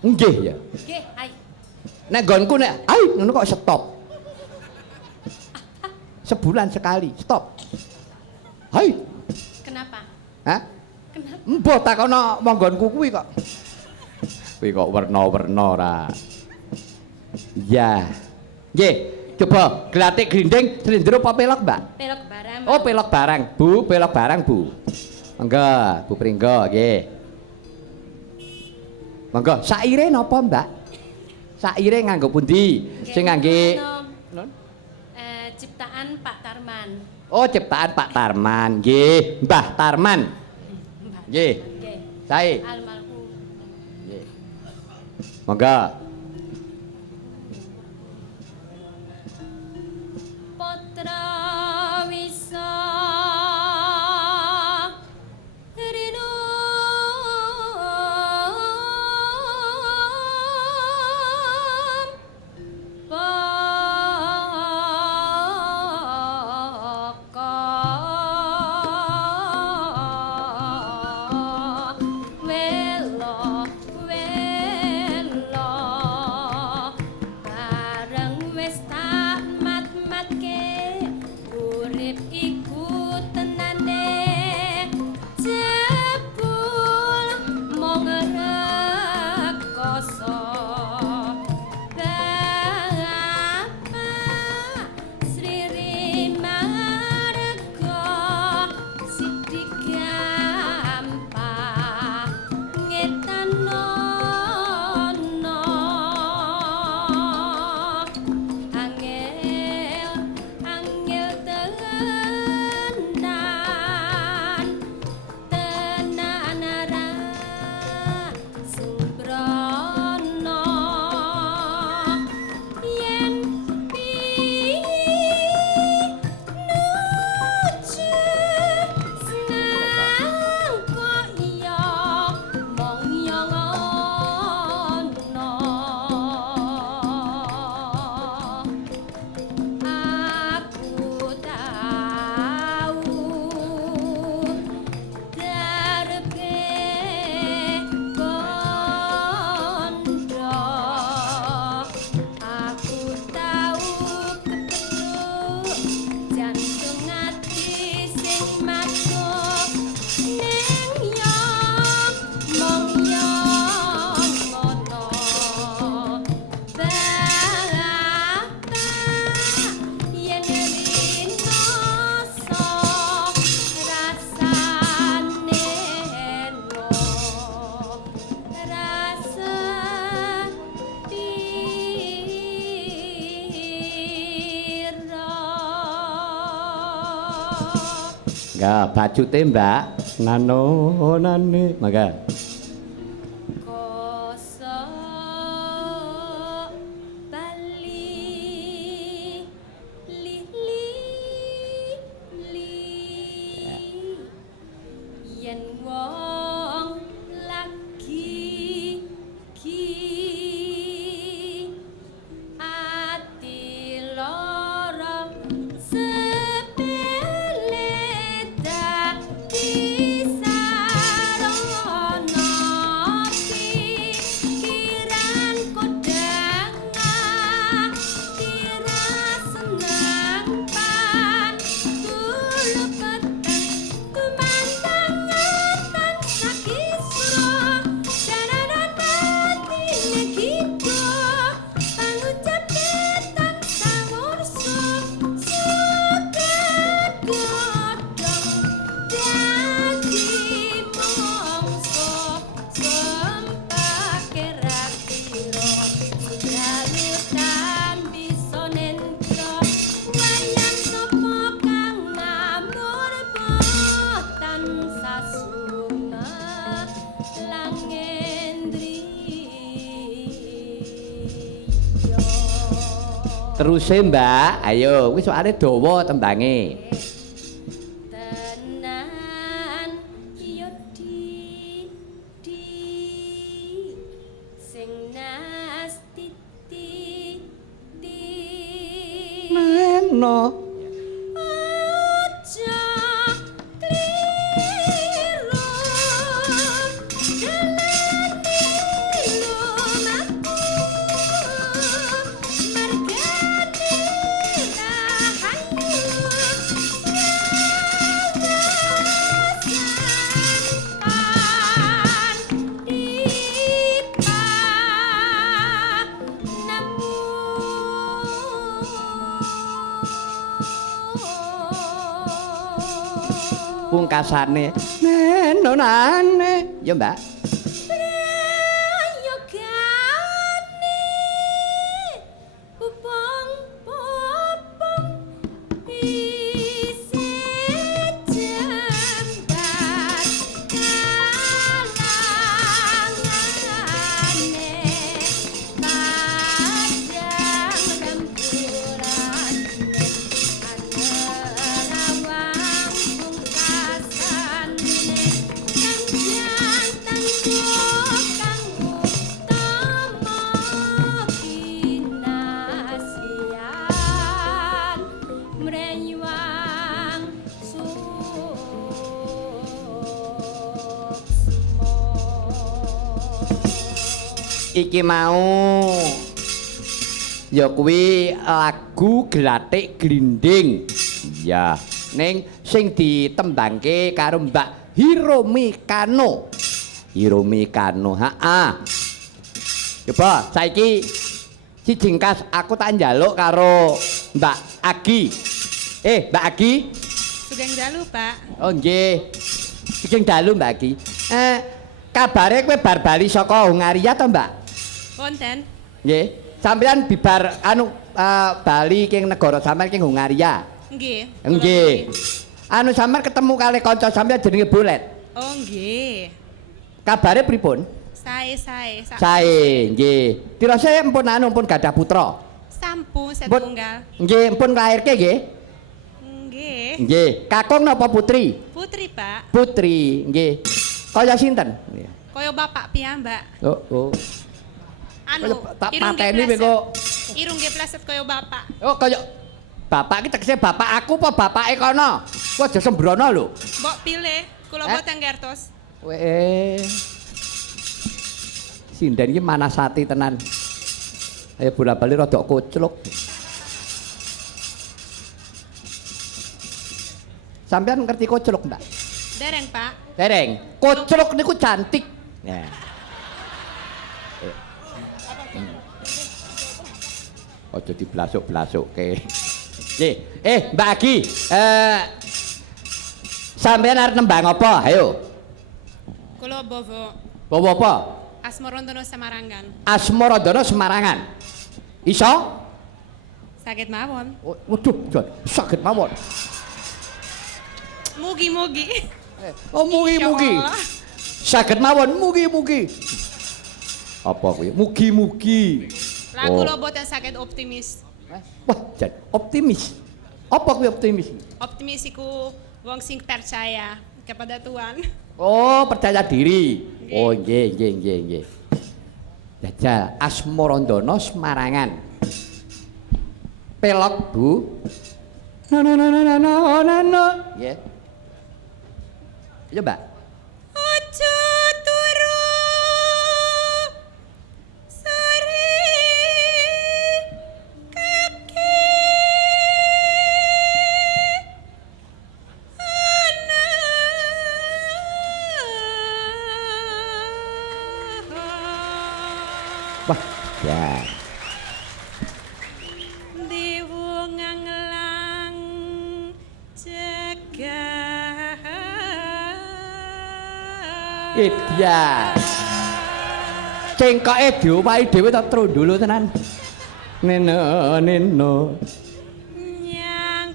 Nggih ya. Nggih, hai. Nek nggonku nek ai ngono kok stop. Sebulan sekali, stop. Hai. Kenapa? Hah? Kenapa? Mbok takono monggonku kuwi kok. Kuwi kok werna-werna ra. Ya. Nggih, coba glatik grinding slendro apa pelok, Mbak? Pelok barang. Oh, pelok barang. Bu, pelok barang, Bu. Monggo, Bu Pringgo, nggih. Monggo, saire napa, Mbak? Saire nganggo pundi? Sing ngangge ciptaan Pak Tarman. Oh, ciptaan Pak Tarman. Nggih, Mbah Tarman. Nggih. Nggih. Sae. Almarhum. Nggih. Monggo. Putra Wisa Rinu Ya, bajute Mbak. Nano-nane. Mangga. Teruse Mbak, ayo wis soalé dawa tembange. Tenan yo di sing nas titi Meno aja kliru dalane lumaku margane rahayu nyawasan dipa pungkasane nenonane ya Mbak. Prayogane bubong bobong isi jembar kalangane padang rembulan anerawang pungkasane kanjan tangguh kanggo tama kinasian mrenyuang suksma. Iki mau ya kuwi lagu Glathik Glinding. Ya, ning sing ditembangke karo Mbak Hiromi Kano. Hiromi Kano, ha. Coba saiki si jingkas aku tak njaluk karo Mbak Agi. Mbak Agi. Sugeng dalu, Pak. Oh nggih. Sugeng dalu Mbak Agi. Kabare kowe bar bali saka Hongaria to, Mbak? Wonten. Nggih. Sampeyan bibar bali king negara sampeyan king Hongaria. Nggih. Nggih. Anu sampeyan ketemu kali kanca sampeyan jenenge Bolet. Oh, nggih. Kabare pripun? Sae. Sae, nggih. Dirasa empun empun gadah putra. Sampun Mpun- setunggal. Nggih, empun nglairke nggih. Nggih. Nggih. Kakung napa putri? Putri, Pak. Putri, nggih. Kaya sinten? Kaya bapak piyambak. Oh. Anu, Tak irung pateni nggih kok. pleset. Irung nggih pleset kaya bapak. Oh, kaya bapak iki tegese bapak aku apa bapake kono? Ku aja sembrono lho. Mbok pilih, kula boten ngertos. Weh. Sinden iki manasati tenan. Ayo bola-bali rada kocluk. Sampeyan ngerti kocluk, Mbak? Dereng, Pak. Dereng. Kocluk niku cantik. Ya. Ojo diblasuk-blasukke. Nggih. Mbak Agi, sampeyan arep nembang apa? Ayo. Kula bawa Bawa apa? Asmarandono Samarangan. Asmarandono Semarangan. Iso? Saged mawon. Waduh, saged mawon. Mugi-mugi. Oh, mugi-mugi. Insyaallah. Saged mawon, mugi-mugi. Apa kuwi? Mugi-mugi. Lah kula boten saged optimis. Wah, jan optimis. Apa kuwi optimis? Optimis iku wong sing percaya kepada Tuhan. Oh, percaya diri. Oh, nggih. Jajal Asmarandono Semarangan. Pelok, Bu. No. Nggih. Iya, Mbak. Aja turu sore kaki Wah, ya. diwungang lang cegah Iya. Cengkoke diowahi dhewe ta trondolo tenan. Neno.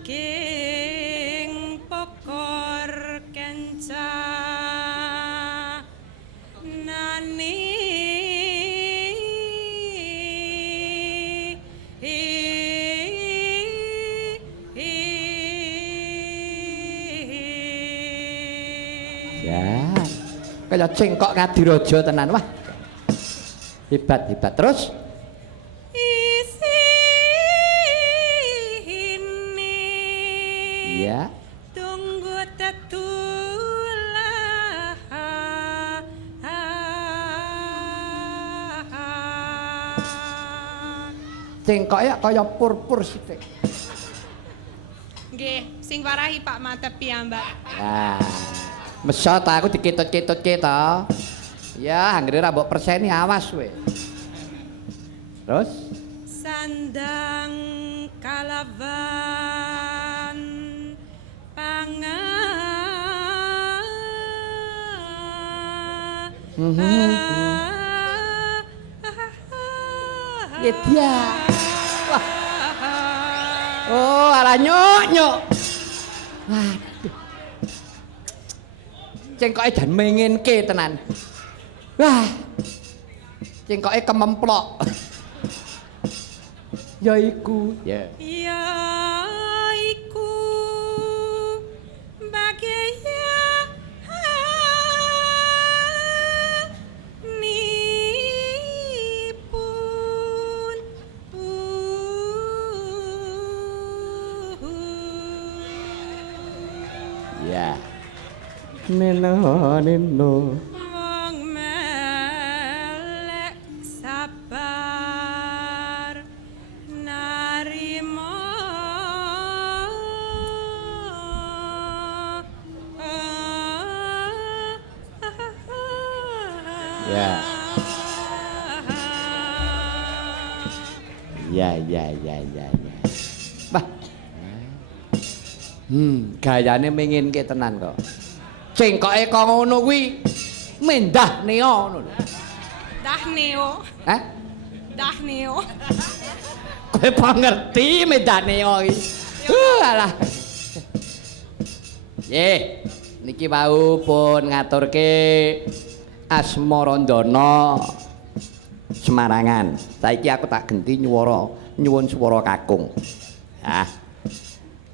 nyangking pokor kenca nani. 'Ing Ya. Kaya cengkok Ngadirojo tenan wah. Hebat terus. Isine Ya. tunggu tetulah Cengkoknya kaya pur-pur sithik. nggih sing warahi Pak Matep piyambak Ya. Mesot aku diketut-ketutke to. Ya, anggere ra mbok perseni awas kowe. Terus sandang kalaban ya dia. Wah. Oh, ala nyok. Waduh. Cengkoke jan mengenke tenan. Wah. Cengkoke kememplok. Ya iku. Ya. Yaiku bagaya nipun Ya. Neno. wong melek sabar narima Ya. Ya. Bah. Gayane menginke tenan kok. Cengkoke kok ngono kuwi mendah neo ngono lho. Dahneo Hah? Dahneo Kowe pangerti mendah neo iki. Alah. Ye, niki wau pun ngaturke Asmarandana Semarangan. Saiki aku tak genti nyuwun swara kakung. Ah.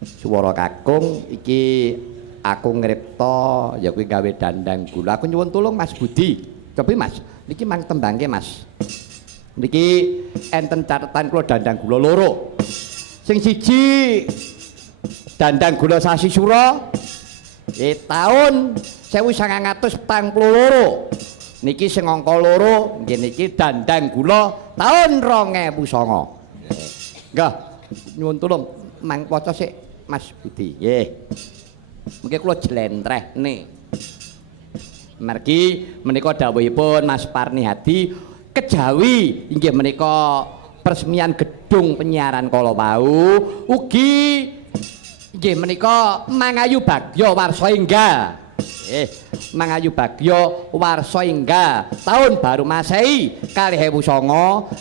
Swara kakung iki aku ngripta ya kuwi gawe dandang gula. Aku nyuwun tulung Mas Budi. Cobi Mas, niki mang tembangke Mas. Niki enten catetan kula dandang gula loro. Sing siji dandang gula sasi sura tahun 1942. Niki sing angka loro nggih niki dandang gula tahun 2009. Nggih, nyuwun tulung mang waca sik Mas Budi. Nggih. Mengke kula jlentrehne. Mergi menika dawuhipun Mas Parni Hadi kejawi inggih menika peresmian gedung penyiaran kala wau ugi inggih menika mangayu bagya warsa enggal. Mangayu bagya warsa enggal tahun baru Masehi 2009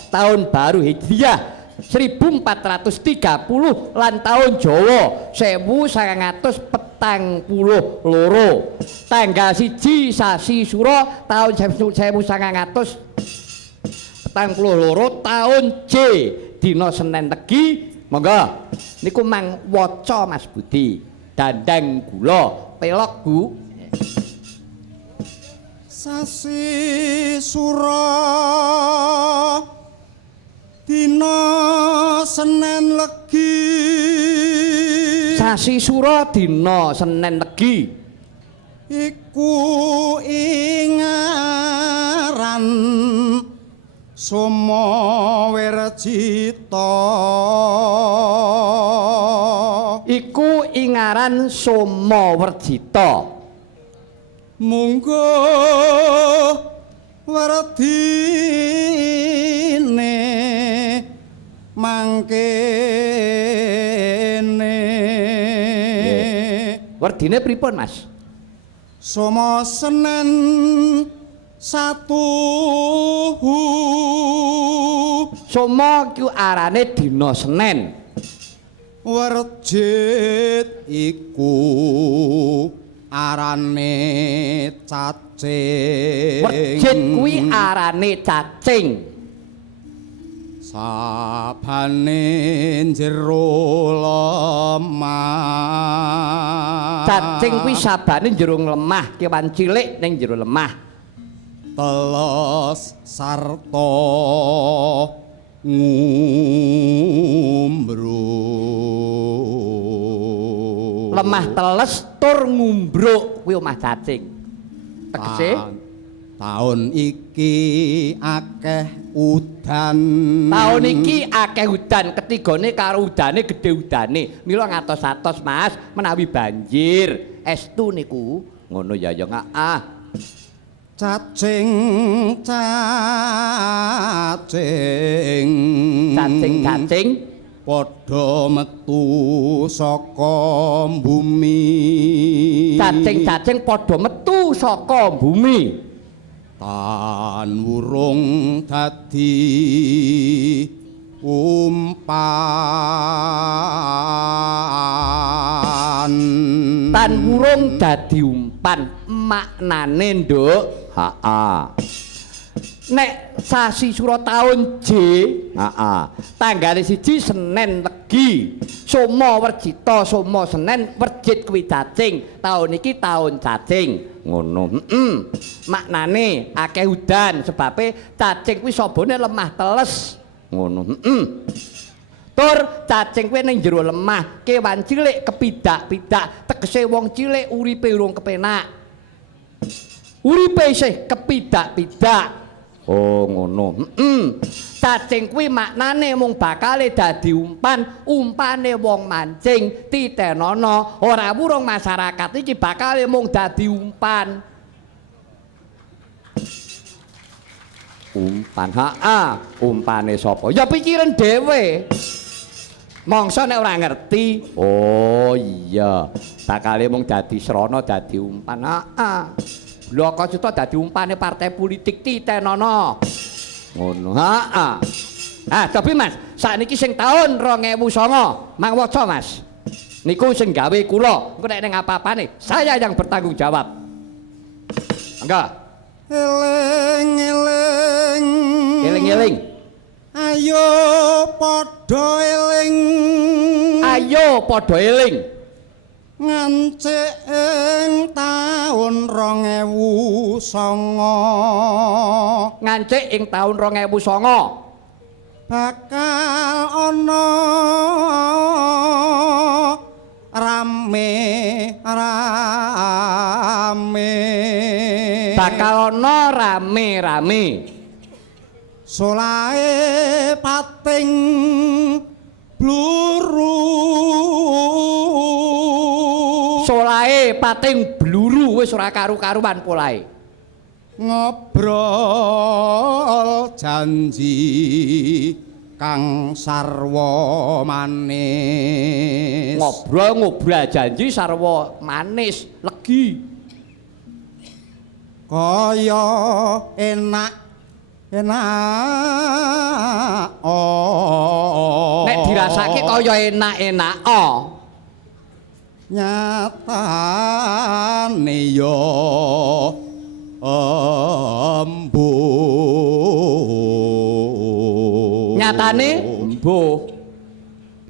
tahun baru Hijriah 1430 lan tahun Jawa 1942 tanggal 1 sasi Sura tahun 1942 tahun J dina Senin Legi. Monggo niku mang waca Mas Budi dandang gula pelok Bu. Sasi Sura dina Senin Legi. Sasi Sura dina Senin Legi Iku ingaran Soma Werjita. Iku ingaran Soma Werjita. Munggo werdine mangkene. Werdine pripun Mas? Soma Senen 1 Soma ku arane dina Senin. Werjit iku arane cacing. Werjit kuwi arane cacing. sabane jero lemah cacing kuwi sabane jero lemah kewan cilik ning jero lemah teles sarta ngumbruk lemah teles tur ngumbruk kuwi omah cacing tegese taun iki akeh udan taun iki akeh udan ketigane karo udane gedhe udane mila ngatos-atos Mas menawi banjir estu niku ngono ya ngaah cacing padha metu saka bumi cacing padha metu saka bumi tan wurung dadi umpan tan wurung dadi umpan maknane nduk nek sasi Surataun J tanggale 1 Senin Legi Soma Werjita Soma Senen Werjit kuwi cacing taun iki taun cacing ngono maknane akeh udan sebabe cacing kuwi sabone lemah teles ngono tur cacing kuwi ning jero lemah kewan cilik kepidak-pidak tegese wong cilik uripe urung kepenak uripe isih kepidak-pidak oh ngono cacing kuwi maknane mung bakale dadi umpan umpane wong mancing titenono ora wurung masyarakat iki bakale mung dadi umpan umpane sapa ya pikiran dhewe mongso nek ora ngerti oh iya bakale mung dadi srana dadi umpan Bloko Suto dadi umpane partai politik titenono. Ngono. Tapi Mas, sakniki sing taun 2009, Mang waca Mas. Niku sing gawe kula. Engko nek ning apa-apane saya yang bertanggung jawab. Enggak. Eling-eling. Eling-eling. Ayo padha eling. Ayo padha eling. Ngancik ing taun 2009 ngancik ing taun 2009 bakal ana rame bakal ana rame solahe pating bluru solahe pating bluru wis ora karu-karuan polahe ngobrol janji kang sarwa manis ngobrol janji sarwa manis legi kaya enak nek dirasake kaya enak nyatane yo nyatane embuh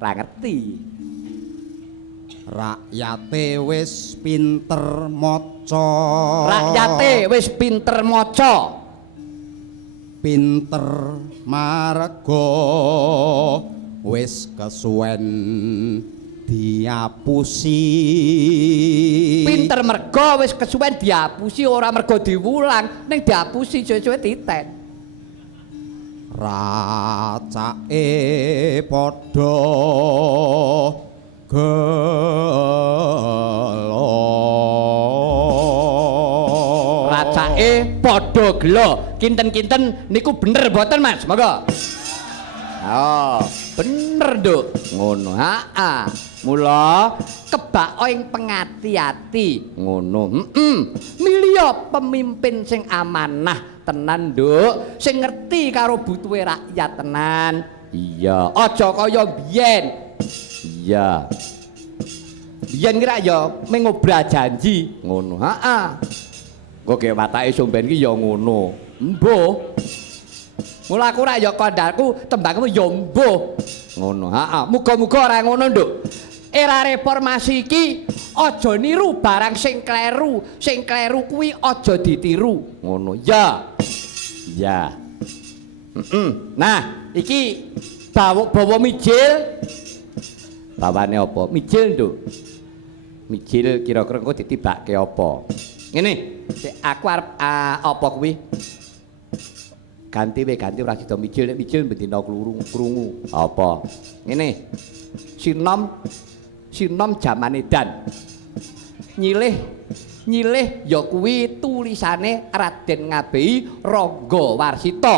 ra ngerti rakyate wis pinter maca pinter marga wis kesuwen diapusi pinter mergo wis kesuwen diapusi ora mergo diwulang ning diapusi suwe-suwe titen racake padha gelo racake padha gelo kinten-kinten niku bener mboten Mas monggo bener Nduk ngono mula kebak ing pengati-ati ngono milya pemimpin sing amanah tenan Nduk sing ngerti karo butuhe rakyat tenan iya aja kaya biyen iya biyen kira ya mung ngobrol janji ngono kok ge watake somben ki ya ngono embuh Mula aku rak ya kandhaku tembangmu ya mbuh. Ngono. Heeh, muga-muga ora ngono, Nduk. Era reformasi iki aja niru barang sing kleru. Sing kleru kuwi aja ditiru. Ngono. Ya. Ya. Nah, iki bawa mijil. Bawane apa? Mijil, Nduk. Mijil kira-kira engko ditibake apa? Ngene, aku arep apa kuwi? Ganti ora sida mijil, nek mijil bendina krungu. Apa? Ngene. Sinom jaman edan. Nyilih ya kuwi tulisane Raden Ngabehi Rangga Warsita.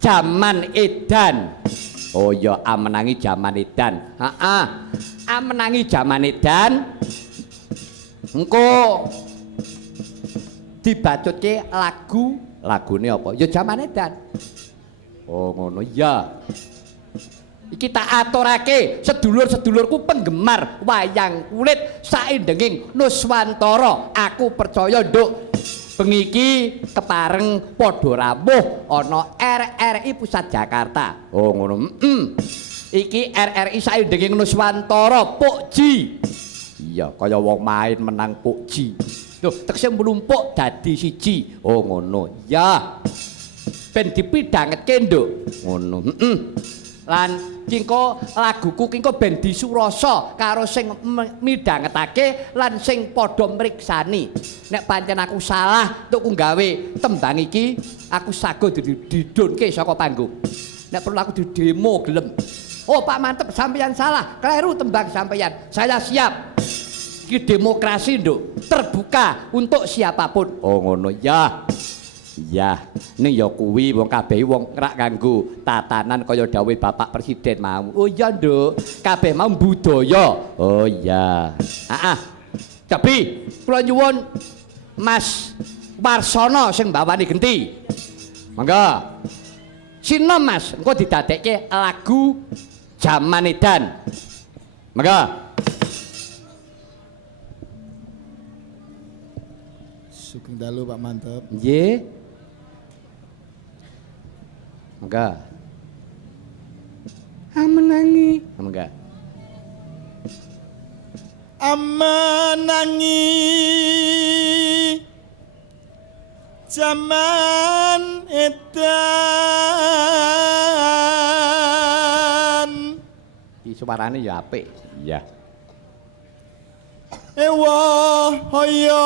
Jaman edan. Oh ya amenangi jaman edan. Heeh. Amenangi jaman edan. Engko dibacutke lagune apa? Ya jaman edan. Oh ngono ya. Iki tak aturake sedulur-sedulurku penggemar wayang kulit saindenging Nuswantara. Aku percaya, Nduk, bengi iki kepareng padha rawuh ana RRI Pusat Jakarta. Oh ngono. Iki RRI saindenging Nuswantara, Pukji. Iya, kaya wong main menang Pukji. Loh, tekse mlumpuk dadi siji. Oh ngono. Ya. Ben dipidhangetke, Nduk. Ngono. Lan kingko laguku kingko ben disurasa karo sing midhangetake lan sing padha mriksani. Nek pancen aku salah tuk nggawe tembang iki, aku sago didunke saka panggung. Nek perlu aku didemo gelem. Oh Pak Mantep, sampeyan salah, kleru tembang sampeyan. Saya siap. Iki demokrasi, Nduk, terbuka untuk siapapun. Oh ngono ya. Ya, ning ya kuwi wong kabeh wong rak kanggo tatanan kaya dawuh Bapak Presiden mau. Oh iya, Nduk, kabeh mau budaya. Oh iya. Heeh. Tapi kula nyuwun Mas Warsono sing mbawani genti. Monggo. Sinom Mas, engko didadekke lagu Jaman Edan. Monggo. Sugeng dalu Pak Mantep. Nggih. Monggo. Amenangi. Monggo. Amenangi jaman edan. Iki suarane ya apik. Iya. Ewa hoyo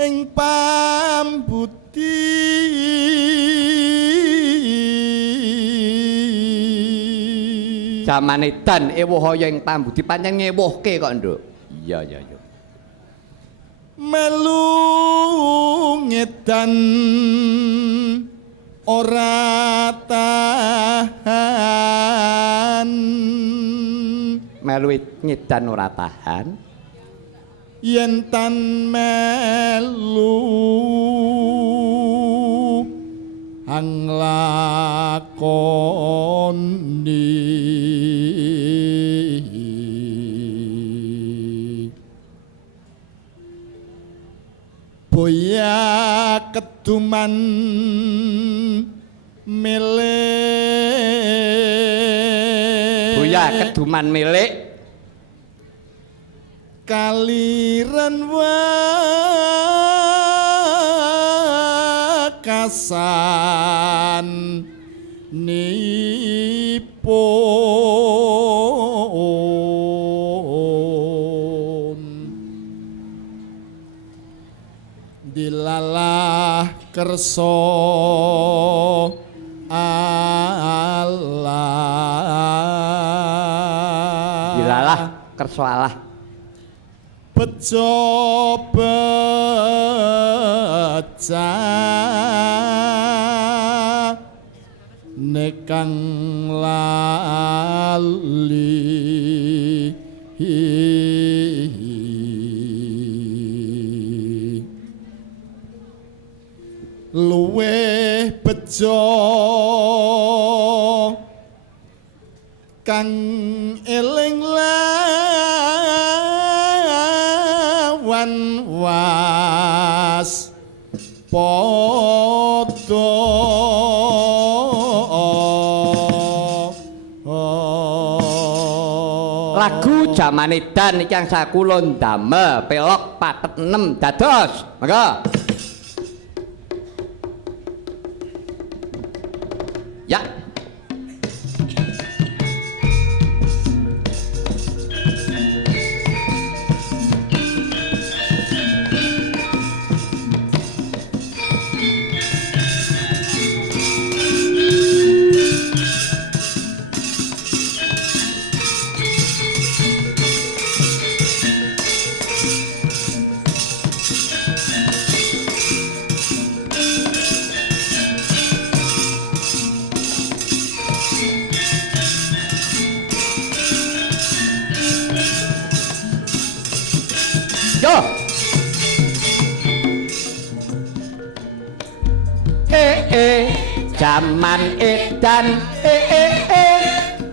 ing pambuti Jaman edan ewoh hoyo ing pambudi pancen ngewohke kok, Nduk. Iya iya iya. melu ngedan ora tahan Melu ngedan ora tahan. yen tan melu anglakoni boya keduman milik Boya keduman milik kaliran wakasan nipun dilalah kersa Allah dilalah kersa Allah. bejo beca nekang lali luweh bejo kang eling lawan was lagu jaman edan iki yang sakula ndamel pelok pathet 6 dados monggo ya jaman edan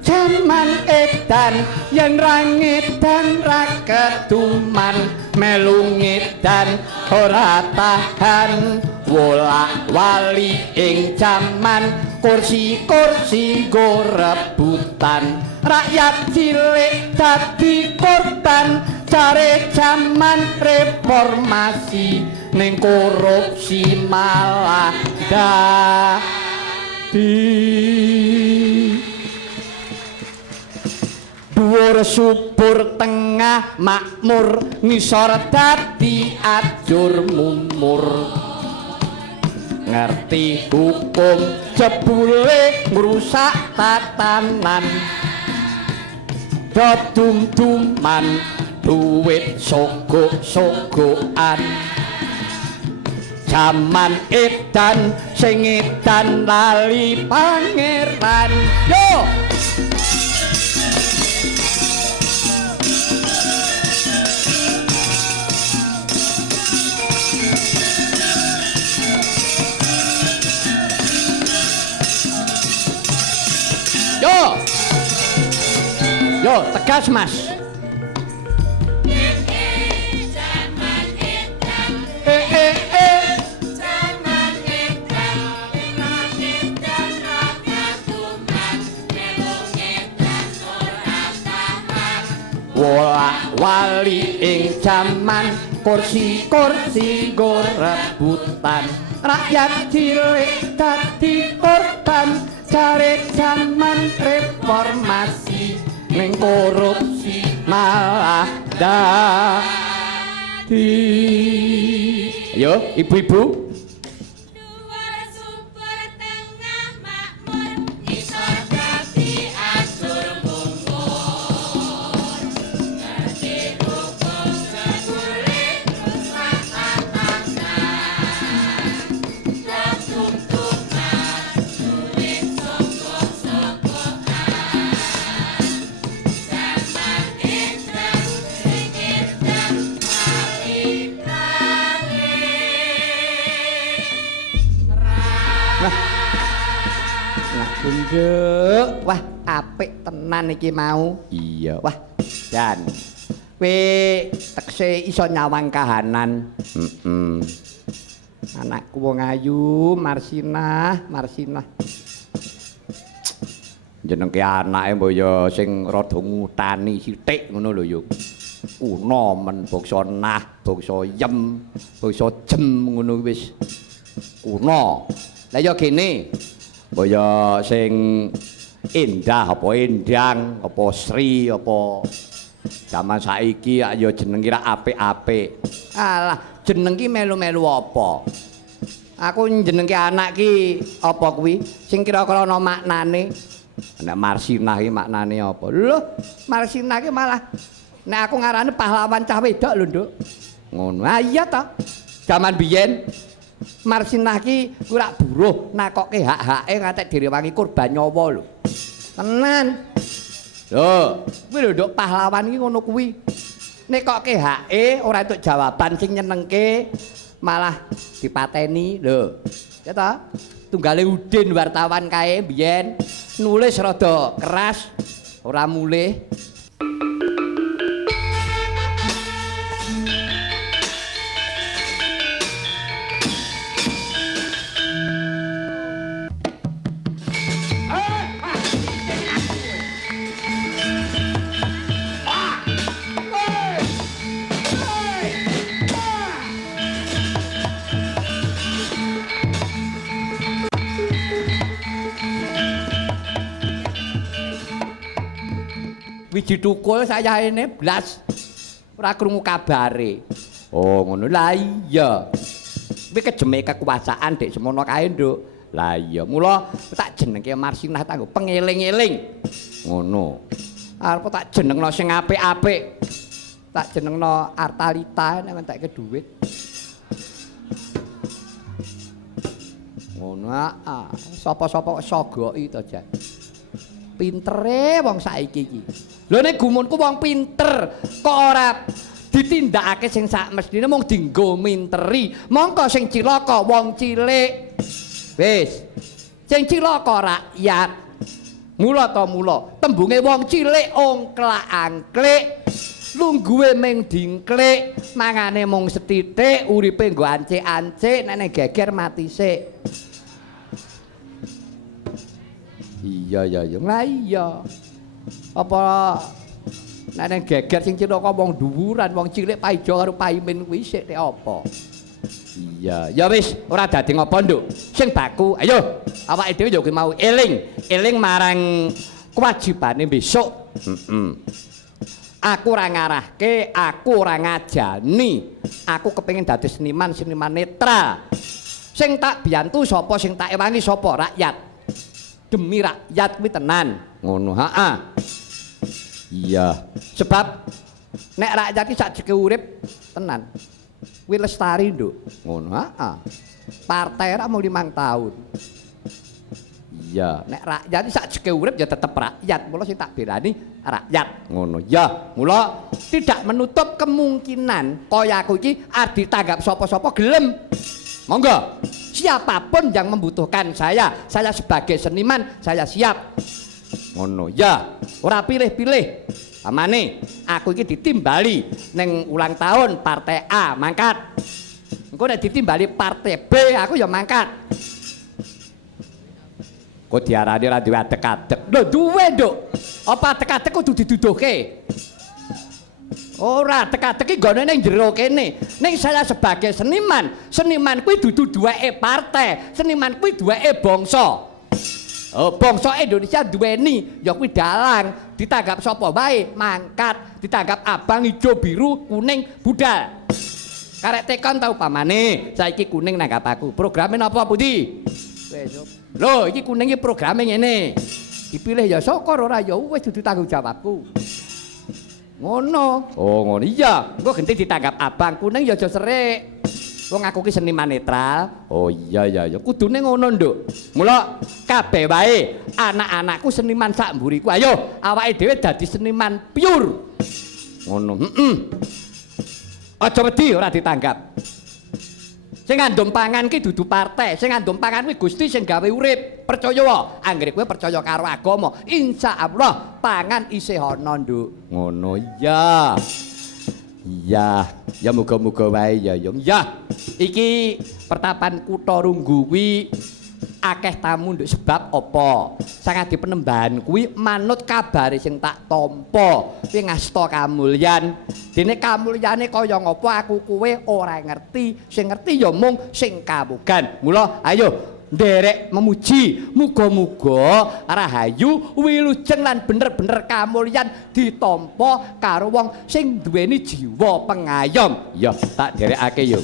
jaman edan yen ra ngedan ra keduman melu ngedan ora tahan wolak wali ing jaman kursi-kursi go rebutan rakyat cilik dadi korban cari jaman reformasi ning korupsi malah dhuwur subur tengah makmur ngisor dadi ajur mumur ngerti hukum jebule ngrusak tatanan dodum-duman duwit sogok-sogokan jaman edan sing edan lali pangeran yo yo tegas mas wolak wali ing jaman kursi-kursi go rebutan rakyat cilik dadi korban cari jaman reformasi ning korupsi malah dadi yo ibu-ibu wah apik tenan iki mau iya wah dan kowe tekse iso nyawang kahanan anakku wong ayu Marsinah jenengke anake mboyo sing rada ngutani sithik ngono lho yo kuna men bangsa nah bangsa yem bangsa jem ngono wis kuna lah yo kene mbaya sing endah apa endang apa sri apa zaman saiki ya jeneng kira apik-apik alah jeneng ki melu-melu apa aku jenengke anak ki apa kuwi sing kira-kira ana maknane nek Marsinah ki maknane apa lho Marsinah ki malah nek aku ngarane pahlawan cah wedok lho Nduk ngono ah iya ta zaman biyen Marsinah ki ora buruh nakoke hak-hake ngantek direwangi korban nyawa lho. Tenan. Lho, kuwi lho Nduk pahlawan ki ngono kuwi. Nekoke hake ora entuk jawaban sing nyenengke malah dipateni lho. Ya ta? Tunggale Udin wartawan kae biyen nulis rada keras ora mulih. Wiji tukul saya ini blas ora krungu kabare. Oh ngono lah iya. Kuwi kejeme kekuasaan Dik semono kae Nduk. Lah iya mula tak jenengke Marsinah tanggo pengeling-eling. Ngono. Arep tak jenengno sing apik-apik. Tak jenengno Artalita nek entekke dhuwit. Ngono ah. Sapa-sapa kok sogoki to Jan. Pintere wong saiki iki. Lho nek gumunku wong pinter kok ora ditindakake sing sak mestine mung dienggo minteri. Mongko sing cilaka wong cilik. Wis. Sing cilaka rakyat. Mula to mula, tembunge wong cilik ongklak-angklik. Lungguhe ming dingklik, mangane mung setitik, uripe nggo ancik-ancik, nek geger mati sik. Iya ya ya. Lah iya. Apa nek geger sing cilaka wong dhuwuran, wong cilik paijo karo paimin kuwi sik nek apa? Iya, ya wis ora dadi ngopo Nduk. Sing baku, ayo awake dhewe yo mau eling marang kewajibane besok. Aku ora ngarahke, aku ora ngajani. Aku kepengin dadi seniman netral. Sing tak biyantu sapa, sing tak ewangi sapa? Rakyat. Demi rakyat kuwi tenan. Ngono, heeh. Iya, sebab nek rakyat iki sajeke urip tenan. Kuwi lestari Nduk. Ngono, heeh. Partai ra mau 5 tahun. Iya, nek rakyat iki sajeke urip ya tetep rakyat. Mula sing tak belani rakyat. Ngono. Ya, mula tidak menutup kemungkinan kaya aku iki arep ditanggap sapa-sapa gelem. Monggo. Siapapun yang membutuhkan saya sebagai seniman, saya siap. Ngono. Ya, ora pilih-pilih. Amane, aku iki ditimbali ning ulang tahun partai A mangkat. Engko nek ditimbali partai B, aku ya mangkat. Kok diarani ora duwe adek-adek? Lho duwe, Nduk. Apa adek-adek kudu diduduhke? Ora, adek-adek iki gone ning jero kene. Ning saya sebagai seniman kuwi dudu duweke partai, seniman kuwi duweke bangsa. Oh, bangsa Indonesia duweni ya kuwi dalang, ditanggap sapa wae mangkat, ditanggap abang, ijo, biru, kuning, budal. Karek tekan tau pamane, saiki kuning nanggap aku. Programe napa Budi? Wis. Lho, iki kuning iki programe ngene. Dipilih ya syukur ora ya wis dudu tanggung jawabku. Ngono. Oh, ngono iya. Engko genti ditanggap abang, kuning ya aja serik. Wong aku ki seniman netral. Oh iya ya ya. Kudune ngono, Nduk. Mula kabeh wae anak-anakku seniman sak mburiku. Ayo, awake dhewe dadi seniman pure. Ngono. Aja wedi ora ditanggap. Sing ngandum pangan ki dudu partai, sing ngandum pangan kuwi Gusti sing gawe urip. Percaya wae, anggere kowe percaya karo agama, insyaallah pangan isih ana, Nduk. Ngono iya. Iya, ya muga-muga wae ya, Yung. Ya, iki pertapan Kutha Runggu kuwi akeh tamu nduk sebab apa? Sangadi Penembahan kuwi manut kabare sing tak tampa. Kuwi ngasta kamulyan. Dene kamulyane kaya ngapa aku kowe ora ngerti. Sing ngerti ya mung sing kamugan. Mula ayo nderek memuji, muga-muga rahayu wilujeng lan bener-bener kamulyan ditampa karo wong sing duweni jiwa pengayom. Ya, tak derekake yo.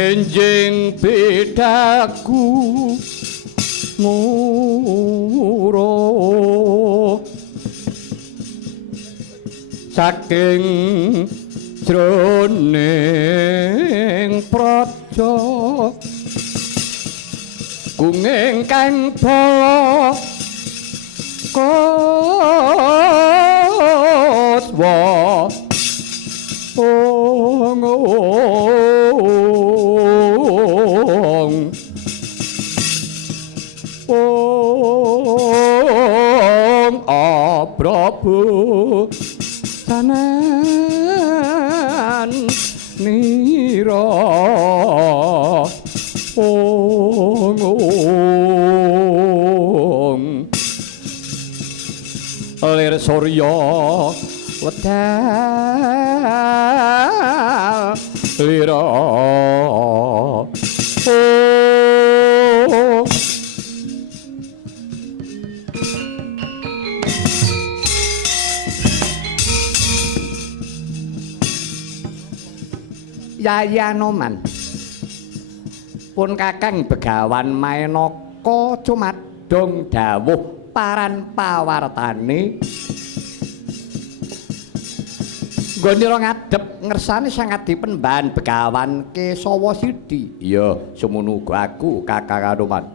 enjing bedaku nguro saking jroning praja kunging kang bala koswa ong Prabu tanan nira ong lir surya wedal lira Yayanoman pun kakang Begawan Maenaka cumadong dawuh paran pawartane nggonira ngadhep ngersani sang adipen Mbah Begawan Kesawa Sidi. Iya semono uga aku Kakang Anoman,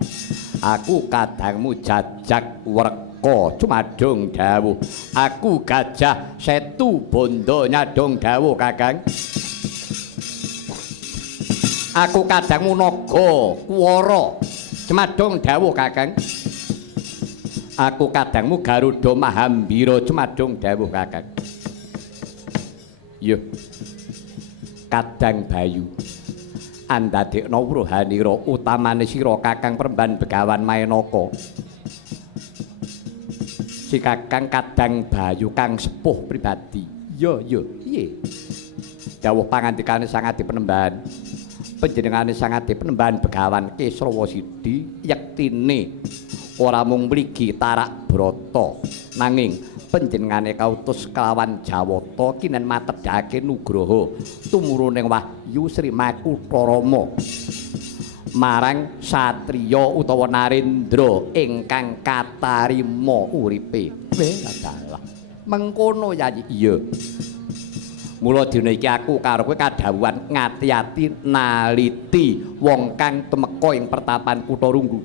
aku kadangmu Jajak Werka cumadong dawuh, aku Gajah Setu Bondo nyadong dawuh Kakang. Aku kadangmu Naga Kuwara cumadong dawuh Kakang. Aku kadangmu Garuda Mahambira cumadong dawuh Kakang. Yo Kadang Bayu andadekna wruhanira utamane sira Kakang Peremban Begawan Maenaka. Si Kakang Kadang Bayu kang sepuh pribadi. Yo piye? Dawuh pangandikane Sang Adi Penemban. Panjenengane Sang Adi Penemban Begawan Kesawa Sidi yektine ora mung mligi tarak brata nanging panjenengane kautus kelawan Jawata kinen matedhake nugraha tumuruning Wahyu Sri Makutarama marang satriya utawa narendra ingkang katarima uripe. Dalah mengkono Yayi. Iya. Mula dina iki aku karo kowe kadhawuhan ngati-ati naliti wong kang tumeka ing pertapan Kutarunggu.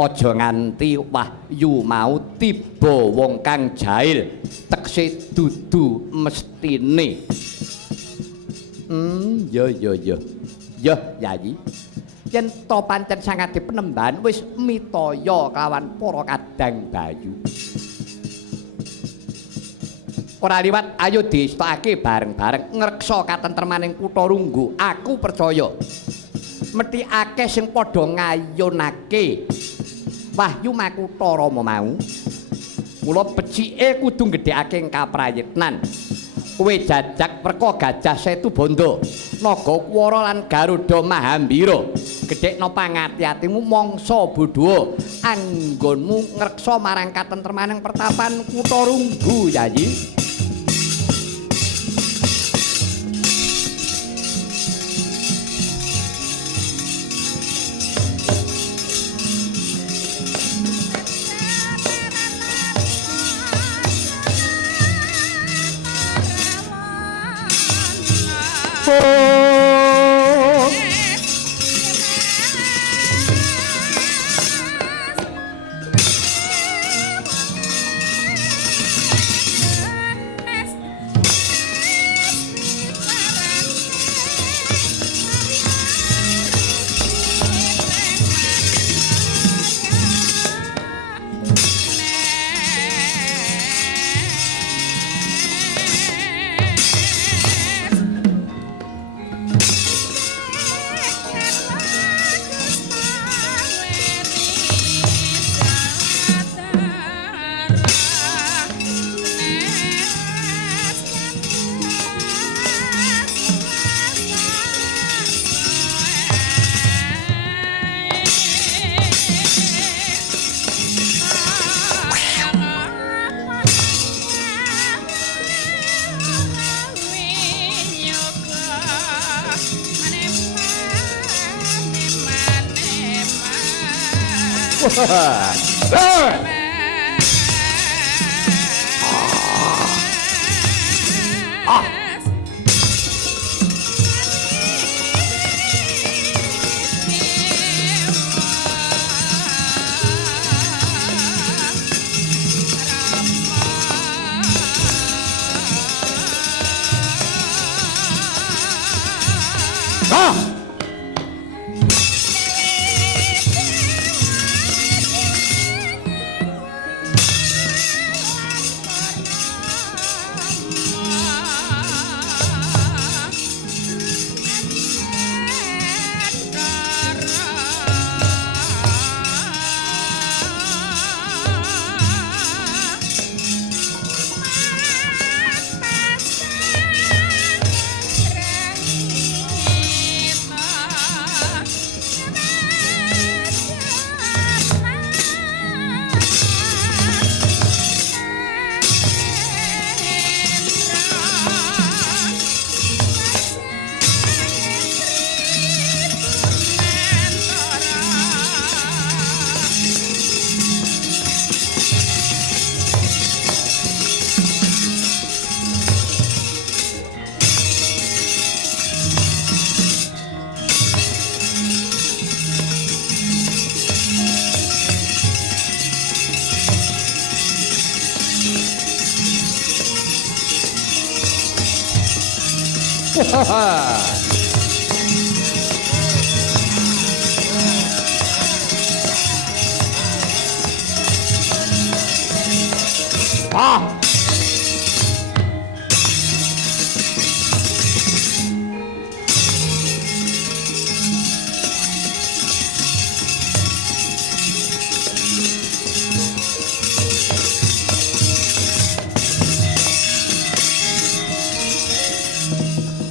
Aja nganti wahyu mau tiba wong kang jahil tekse dudu mestine. Ya Yayi. Yen to pancen Sang Adi Penemban wis mitaya kelawan para Kadang Bayu. Ora liwat ayo distakake bareng-bareng ngreksa katentremaning Kutarunggu. Aku percaya mesti akeh sing padha ngayunake Wahyu Makutarama mau. Mula becike kudu gedhekake kaprayitnan. Kowe Jajak Werka Gajah Setu Bondo, Naga Kuwara lan Garuda Mahambira. Gedhekno pangati-atimu mangsa budhuwa anggonmu ngreksa marang katentremaning pertapan Kutarunggu Yayi.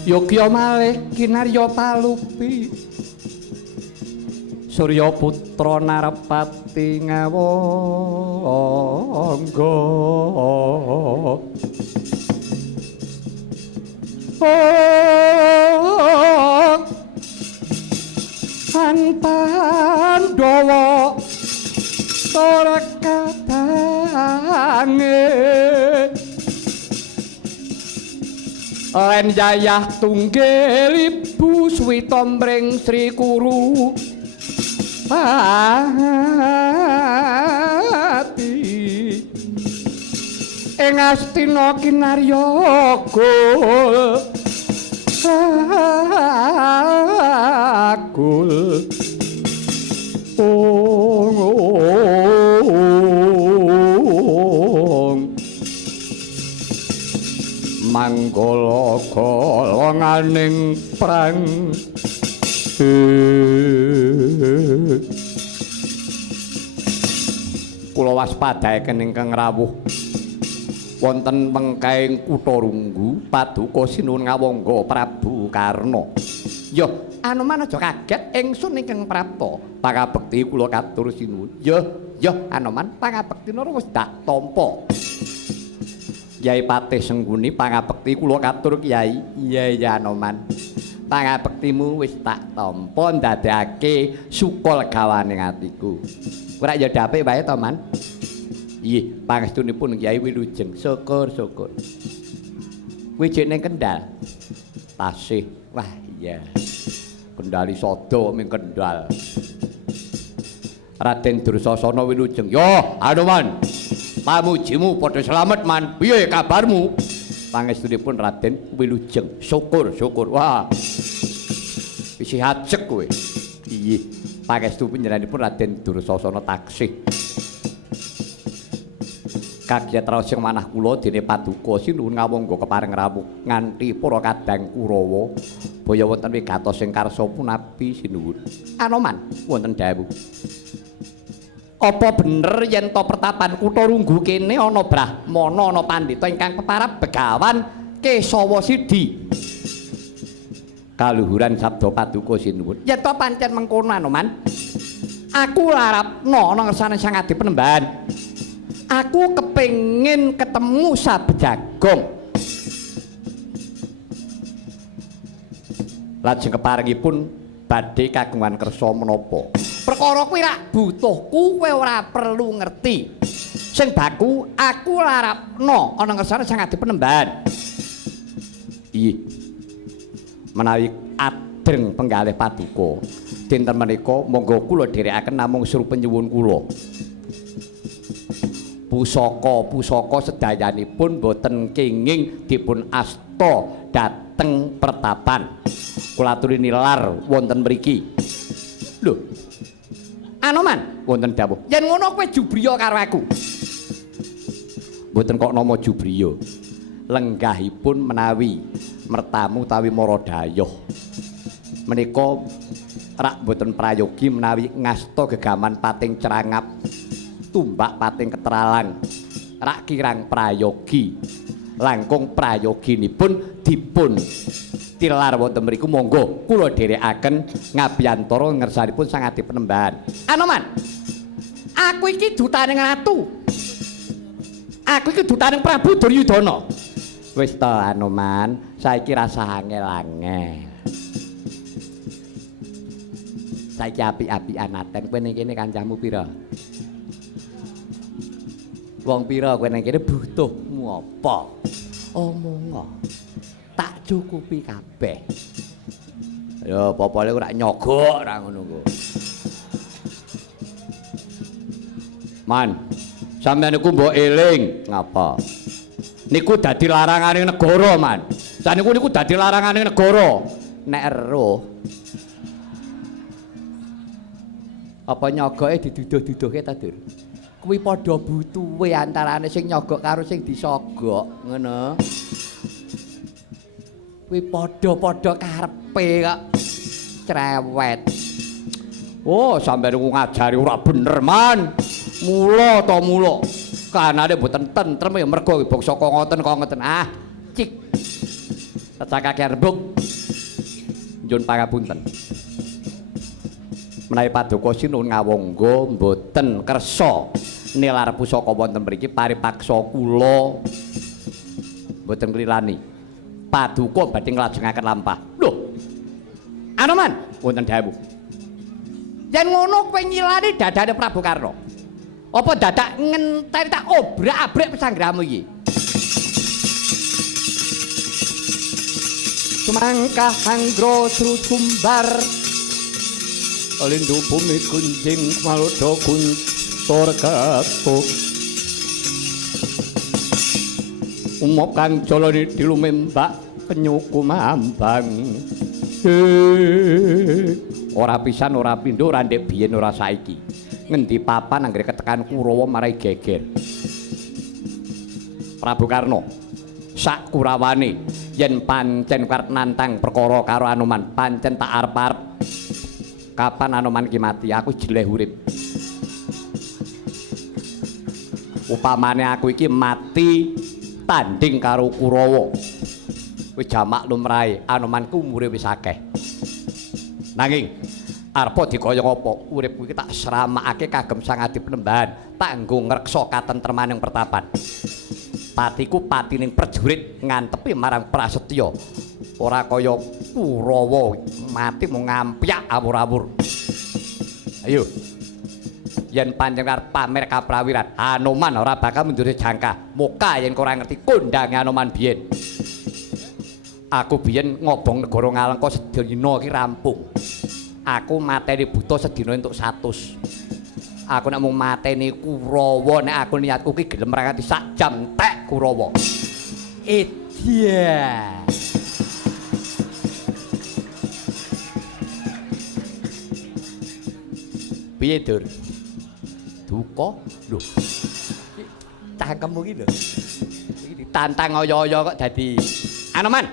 Yogya malih kinarya palupi Surya putra Narpati ngawangga An Pandhawa ora katange Len jayah tunggil ibu Switomring Sri Kuru Pati ing Astina kinarya gul manggala golonganing prang kula waspadaken ingkang rawuh wonten wengkaing kutha Runggu paduka sinuwun ngawangga Prabu Karna ya Anoman aja kaget ingsun ingkang prapta pangabekti kula katur sinuwun ya Anoman pangabektina wis dak tampa Kyai Patih Sengguni pangabekti kula katur Kyai. Iya Anoman. Pangabektimu wis tak tampa ndadekake suka legawaning atiku. Ora ya dapik wae to, Man. Nggih, pangestunipun Kyai Wilujeng. Syukur. Wijik ning Kendal. Tasih. Wah, iya. Kendali Sada ming Kendal. Raden Dursasana Wilujeng. Yo, Anoman. Pamujimu padha slamet Man. Piye kabarmu? Pangestunipun Raden Wilujeng. Syukur. Wah. Isih ajeg kowe. Iye. Pangestu panjenenganipun Raden Dursasana taksih. Kagiat raos sing manah kula dene paduka sinuwun ngawangga kepareng rawuh nganti para kadang Kurawa baya wonten wigatos sing karsa punapi sinuwun. Anoman wonten dawuh. Apa bener yen to pertapan kutha Runggu kene ana brahmana ana pandhita ingkang peparab begawan Kesawa Sidi? Kaluhuran sabda paduka sinuwun. Yen to pancen mengkono Anoman, aku larapno ana ngersane Sang Adi Penembahan. Aku kepengin ketemu Sabejagong. Lajeng keparengipun badhe kagungan kersa menapa? Perkara kuwi rak butuhku kowe ora perlu ngerti. Sing baku aku larapno ana ngersane sang adi penembahan. Iya. Menawi adreng penggalih paduka dinten menika monggo kula dherekaken namung suruh penyuwun kula. Pusaka sedayanipun boten kenging dipun asta dhateng pertapan. Kula aturi nilar wonten mriki. Lho. Anoman wonten dawuh. Yen ngono kowe jubriya karo aku. Mboten kok nama jubriya. Lenggahipun menawi mertamu utawi Maradayah. Menika rak boten prayogi menawi ngasta gegaman pating cerangap tumbak pating ketralang rak kirang prayogi langkung prayoginipun dipun tilar wonten mriku monggo kula dherekaken ngabiyantara ngersanipun sang adi penembahan. Anoman aku iki dutaning ratu, aku iki dutaning Prabu Duryudana. Wis ta Anoman, saiki rasa angel-angel. Saiki apik-apikan aten. Kowe ning kene kancamu pira? Wong pira kowe ning kene butuhmu apa? Omonga. Tak cukupi kabeh. Ya popole ora nyogok ra ngono ku. Man, sampeyan niku mbok eling ngapa? Niku dadi laranganing negara, Man. Saniku niku dadi laranganing negara. Nek eruh apa nyogoke diduduh-duduhke ta, Dur? Kuwi padha butuhe antarane sing nyogok karo sing disogok, ngono. Kuwi padha-padha karepe kok. Cerewet. Oh, sampeyan niku ngajari ora bener, Man. Mula to mula. Kanane mboten tentrem ya mergo bangsa kok ngoten. Ah, cik. Cacakake rembug. Nyuwun pangapunten. Menawi paduka sinuwun ngawangga mboten kersa nilar pusaka wonten mriki paripaksa kula mboten klilani. Paduka badhe nglajengaken lampah. Lho. Anoman wonten dawuh. Yen ngono kowe nyilani dadane Prabu Karna. Apa dadak ngenteni tak obrak-abrik pesanggramu iki? Sumangkah anggra sumbar Alindo bumi kunjing malodo kuntor katuk Umop kang joloni dilumembak penyuku mambang Ora pisan ora pindho ora ndek biyen ora saiki ngendi papan anggere ketekan Kurawa marai geger Prabu Karna sak kurawane yen pancen karep nantang perkara karo Anoman pancen tak arep-arep kapan Anoman ki mati aku jeleh urip upamane aku iki mati tanding karo Kurawa wis jamak lumrahe Anomanku umure wis akeh nanging arpa dikaya apa uripku iki tak seramakake kagem sang adi penembahan tak nggo ngreksa katentremaning pertapan patiku patining prajurit ngantepi marang prasetya ora kaya Kurawa mati mung ngampyak awur-awur ayo yen pancen arep pamer kaprawiran Anoman ora bakal mundur jangka muka yen ora ngerti kondange Anoman biyen aku biyen ngobong negara Ngalengka sedina iki rampung aku mateni buta sedina entuk 100 aku nek mung mateni Kurawa nek aku niatku ki gelem ra nganti sak jam tek Kurawa iya piye Dur duka lho cangkemmu iki lho iki ditantang aya-aya kok dadi Anoman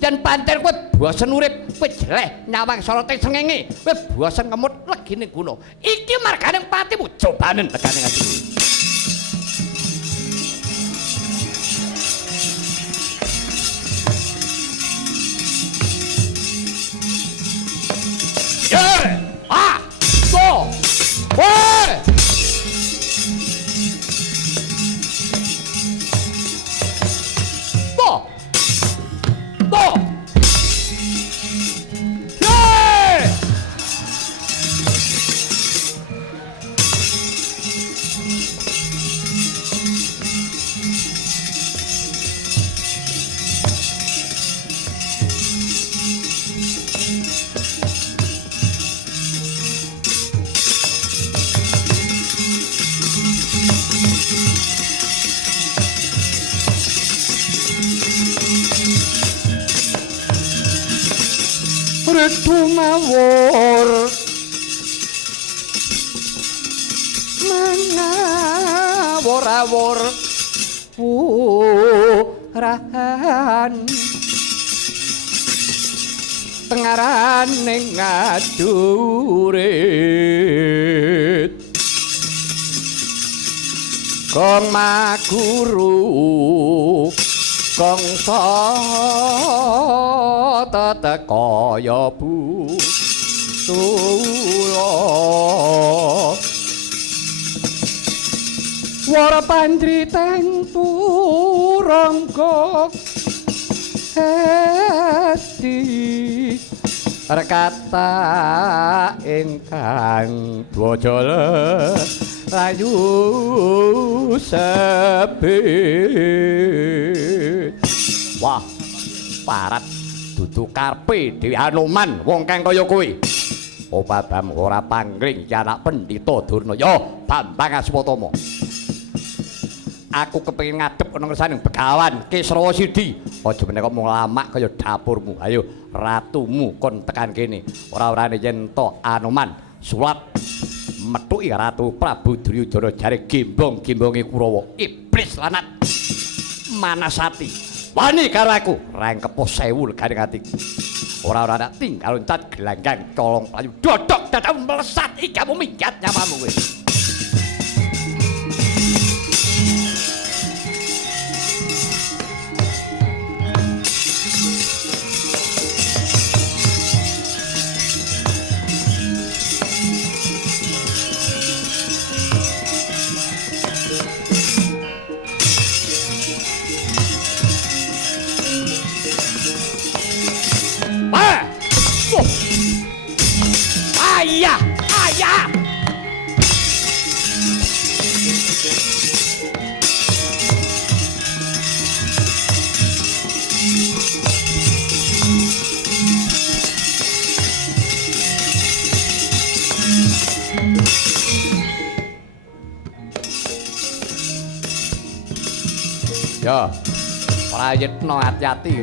yen pancen kowe bosen urip kowe jeleh nyawang sorote srengenge kowe bosen ngemut legine guna iki margane patimu cobanen tegane atimu dumawur mangawur-awur urahan tengarane ngadurit kong maguru kong tata kaya butula wara pandri tentu rangga hati rekata ingkang dwajala rayu sebit wah parat dudu karpe Dewi Hanuman wong kang kaya kuwi Obabam ora panggring anak Pendhita Durnaya Bambang Aswatama aku kepengin ngadep ana ngersaning Begawan Kisrawa Sidi aja menika mung lamak kaya dapurmu ayo ratumu kon tekan kene ora-orane yen to Anoman sulap metuki Ratu Prabu Duryudana jare gembong-gembonge Kurawa iblis lanat Manasati wani karo aku rangkepo 1000 legane ati ora ana tinggal untat gelanggang colong playu dodok dadak melesat ikamu minggat nyawamu kowe ayah ayah ya prayitna ati-ati